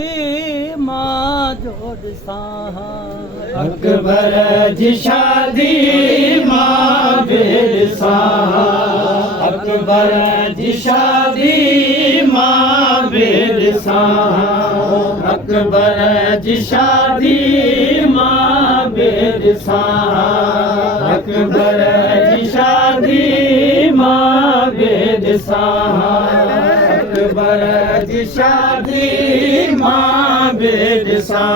शादी मां जो ॾिसां अकबर जी शादी मां बि ॾिसां अकबर जी शादी मां बि ॾिसां अकबर जी शादी मां बि ॾिसां अकबर जी शादी मां बि ॾिसां अकबर जी शादी मां बि ॾिसां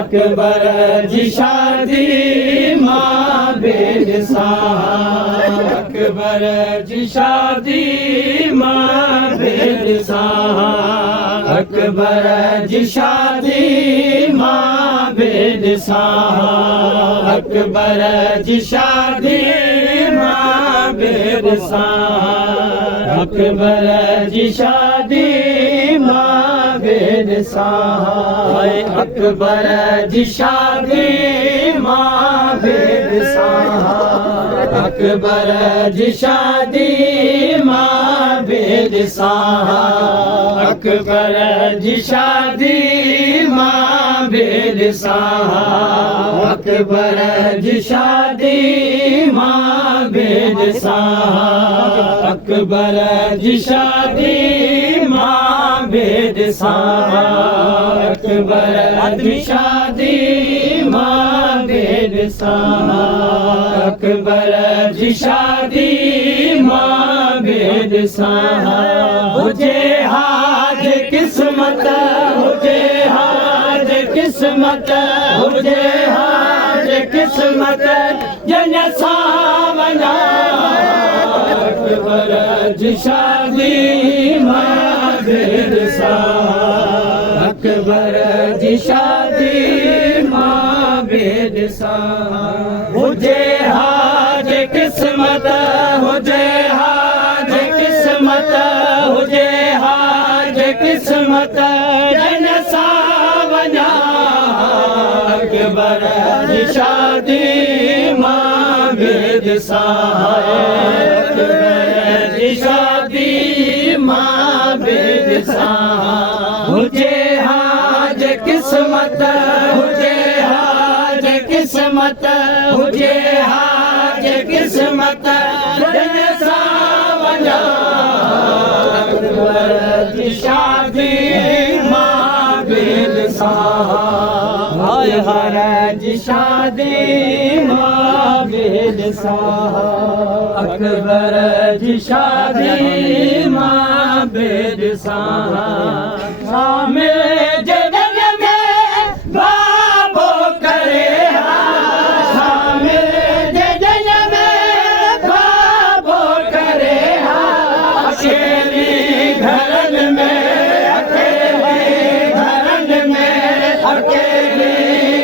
अकबर जी शादी मां बि ॾिसां अकबर जी शादी मां बि ॾिसां अकबर जी शादी मां बि ॾिसां अकबर जी शादी मां बि ॾिसां अकबर जी शादी मां बि ॾिसां अकबर जी शादी मां बि ॾिसां अकबर जी शादी मां बि ॾिसां अकबर जी शादी मां बि ॾिसां अकबर जी शादी मां बि ॾिसां अकबर जी शादी मां बि ॾिसां अकबर जी शादी मां बि ॾिसां अकबर जी शादी मां बि ॾिसां हुजे हाज क़िस्मत हुजे हाज क़िस्मत हुजे हाज क़िस्मत जन सां वञा अकबर जी शादी मां बि ॾिसां अकबर जी शादी मां बि ॾिसां हुजे हाज क़िस्मत हुजे हाज क़िस्मत हुजे हाज क़िस्मत जन सां वञा अकबर जी शादी मां बि ॾिसां अकबर जी शादी मां बि ॾिसां हुजे हाज क़िस्मत हुजे हाज क़िस्मत हुजे हाज क़िस्मत जन सां वञा अकबर जी शादी मां बि ॾिसां अकबर जी शादी मां बि ॾिसां अकबर जी शादी मां बि ॾिसां शामिल जगन में बाबो करे शामिल जगन में बाबो करे अकेली घरन में अकेली घरन में अकेली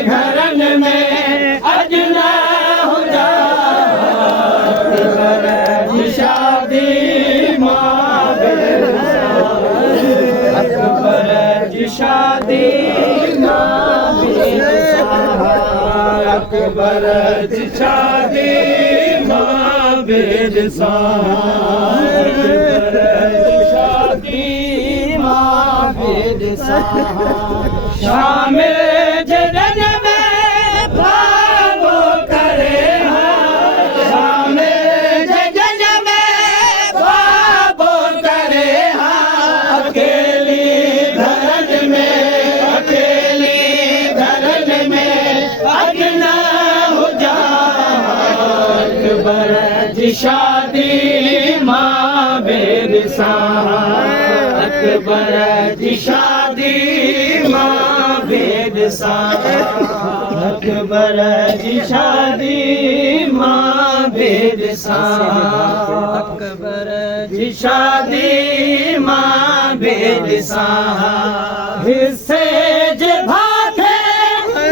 घरन में अज न हुजा अकबर जी शादी मां बि ॾिसां अकबर जी शादी मां बि ॾिसां अकबर जी शादी मां बि ॾिसां अकबर जी शादी मां बि ॾिसां शामिल जगन में बाबो करे शामिल जगन में बाबो करे अकेली घरन में अकेली घरन में अज न हुजा अकबर जी शादी मां बि ॾिसां अकबर जी शादी मां बि ॾिसां अकबर जी शादी मां बि ॾिसां अकबर जी शादी मां बि ॾिसां हिस्से जे भाथे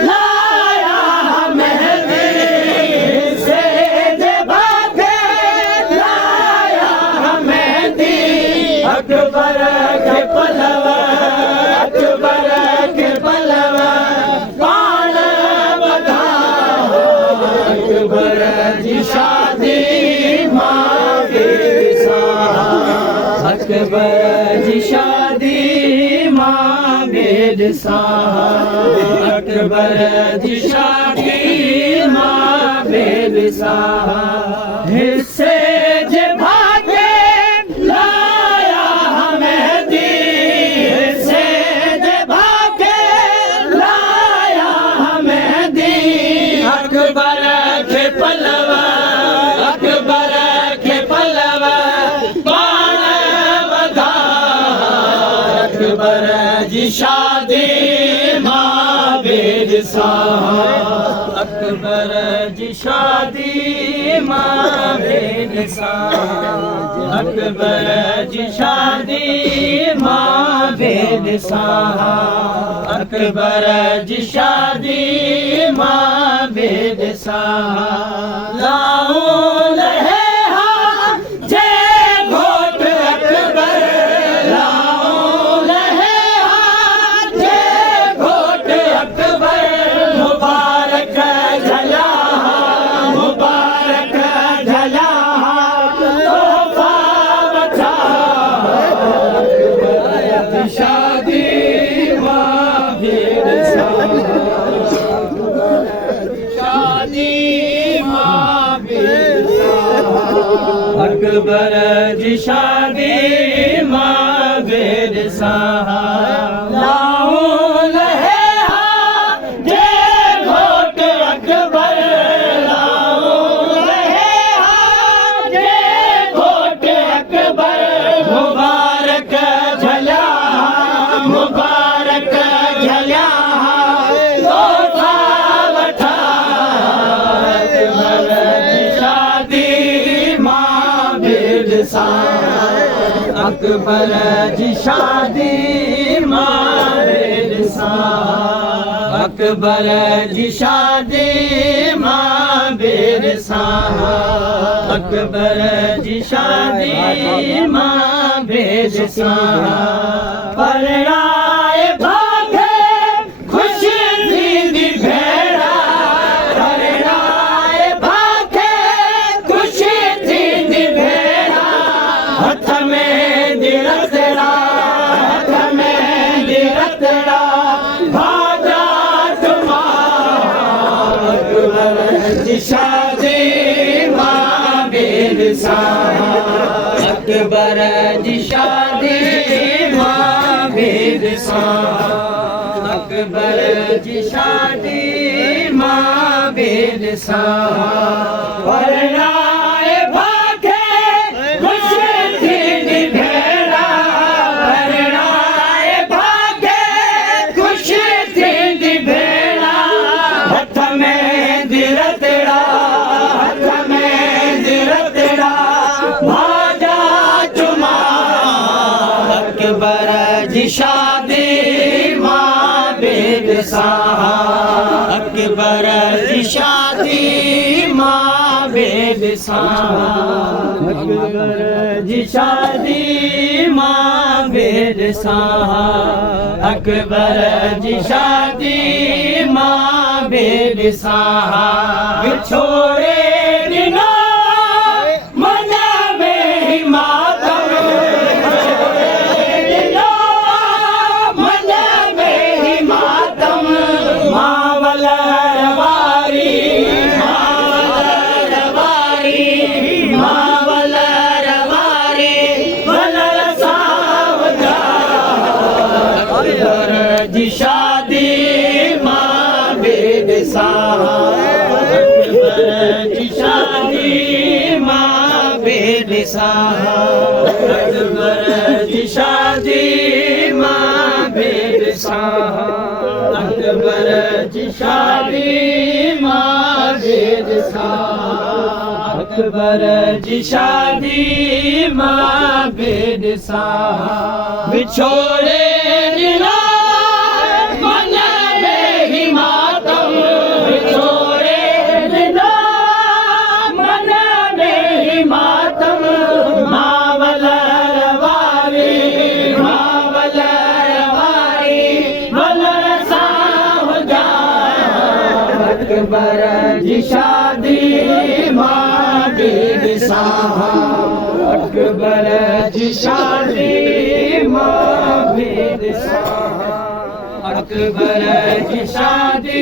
लाया मेहंदी हिस्से जे भाथे लाया मेहंदी अकबर के पलव अकबर के पलव पाण बधा अकबर जी शादी मां बि ॾिसां अकबर जी शादी मां बेद सां अकबर जी शादी मां बेद सां हिस्से जे भागे लाया मेहदी हिस्से जे भागे लाया मेहदी अकबर के पलवा अकबर के पलवा बाण वधा अकबर जी शादी मां बेद सां अकबर जी शादी मां बेद सां अकबर जी शादी मां बेद सां अकबर जी शादी मां बेद सां लाऊं लहे हा जे घोट अकबर लाऊं लहे हा जे घोट अकबर मुबारक झला मुबारक झला तोहफा वठा शादी मां बेद सां शादी मां बेद सां अकबर जी शादी मां बेद सां लाऊं लहे हा जे घोट अकबर लाऊं लहे हा जे घोट अकबर मुबारक झला मुबारक झला तोहफा वठा अकबर जी शादी मां बेद सां अकबर जी शादी मां बेद सां अकबर जी शादी मां बेद सां अकबर जी शादी मां बेद सां परणाए भागे खुशी थींदी भेड़ा परणाए भागे खुशी थींदी भेड़ा हथ में दिरतड़ा हथ में दिरतड़ा भाजा तुमा अकबर जी शादी मां बेद सां अकबर जी शादी मां बेद सां अकबर जी शादी मां बेद सां परणाए भागे खुशी थींदी भेड़ा परणाए भागे खुशी थींदी भेड़ा हथ में दिरतड़ा हथ में दिरतड़ा भाजा चुमा अकबर जी शादी मां बेद सां अकबर जी शादी मां बेद सां अकबर जी शादी मां बेद सां अकबर जी शादी मां बेद सां विछोड़े ॾिनो मन में ही मातम ॾिनो मन में ही मातम मावल वारी मावल वारी मावल वारी वलर सावजा अकबर जी शादी मां बेद सां अकबर जी शादी मां बेद सां अकबर जी शादी मां बेद सां अकबर जी शादी मां बेद सां अकबर जी शादी मां बेद सां विछोड़े ॾिनो मन में ही मातम विछोड़े ॾिनो मन में ही मातम मावल वारी मावल वारी वलर सावजा अकबर जी शादी मां बेद सां अकबर जी शादी मां बेद सां अकबर जी शादी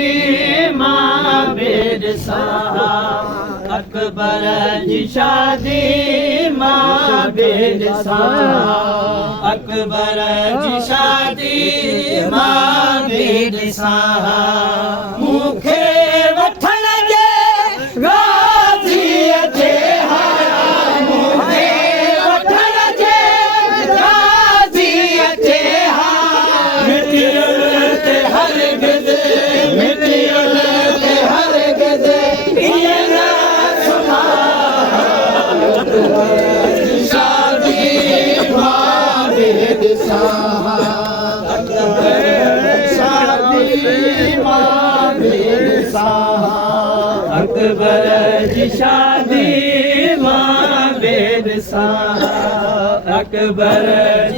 मां बेद सां अकबर जी शादी मां बेद सां अकबर जी शादी मां बेद सां मूंखे वठण जे राज़ी अचे हा मूंखे वठण जे राज़ी अचे हा मिटियुनि ते हरगिज़ मिटियुनि ते हरगिज़ ईअं न सुना शादी मां बेद सां अकबर जी शादी मां बेद सां अकबर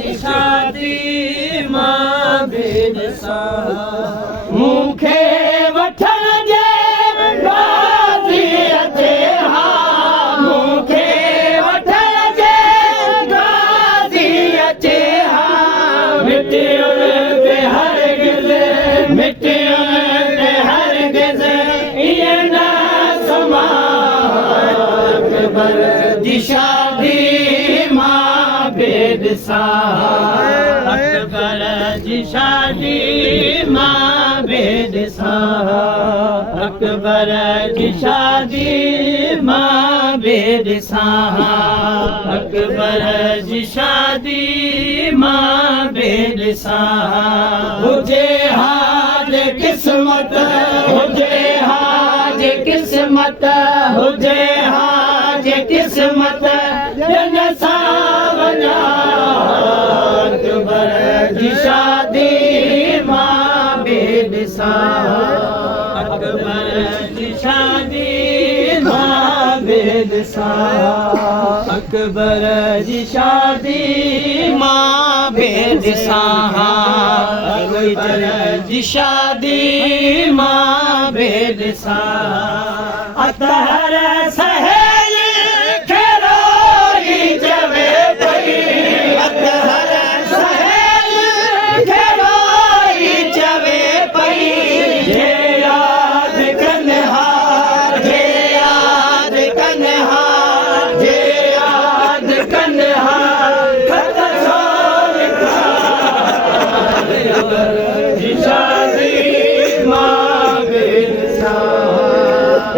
जी शादी मां बेद सां मूंखे वठण जे राज़ी अचे हा मूंखे वठण जे राज़ी अचे हा मिटियुनि ते हरगिज़ मिटियुनि ते हरगिज़ ईअं न समा अकबर जी शादी मां बेद सां अकबर जी शादी मां बेद सां अकबर जी शादी मां बेद सां अकबर जी शादी मां बेद सां हुजे हाज किस्मत हुजे हाज किस्मत हुजे हाज किस्मत जन सां वञा अकबर जी शादी मां बेद सां अकबर जी शादी मां बेद सां अकबर जी शादी मां बेद सां अकबर जी शादी मां बेद सां अतहर सहेल खे रोई चवे पई अतहर सहेल खे रोई चवे पई जे याद कन्हा जे याद कन्हा जे याद कन्हा खत छो लिखा जी शादी मां बेद सां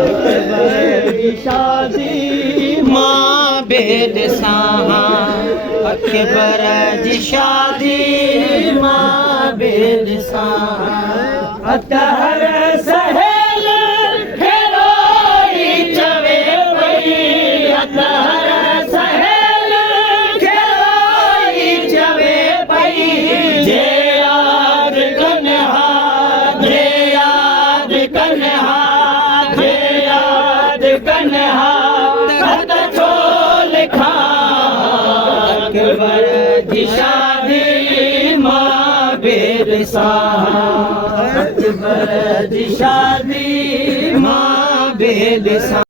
अकबर जी शादी मां बेद सां अकबर जी शादी मां बेद सां अतहर सहेल खे रोई चवे पई अतहर सहेल खे रोई चवे पई जे याद कन्हा जे याद कन्हा जे याद कन्हा खत छो लिखा अकबर जी शादी मां बेद सां अकबर जी शादी मां बेद सां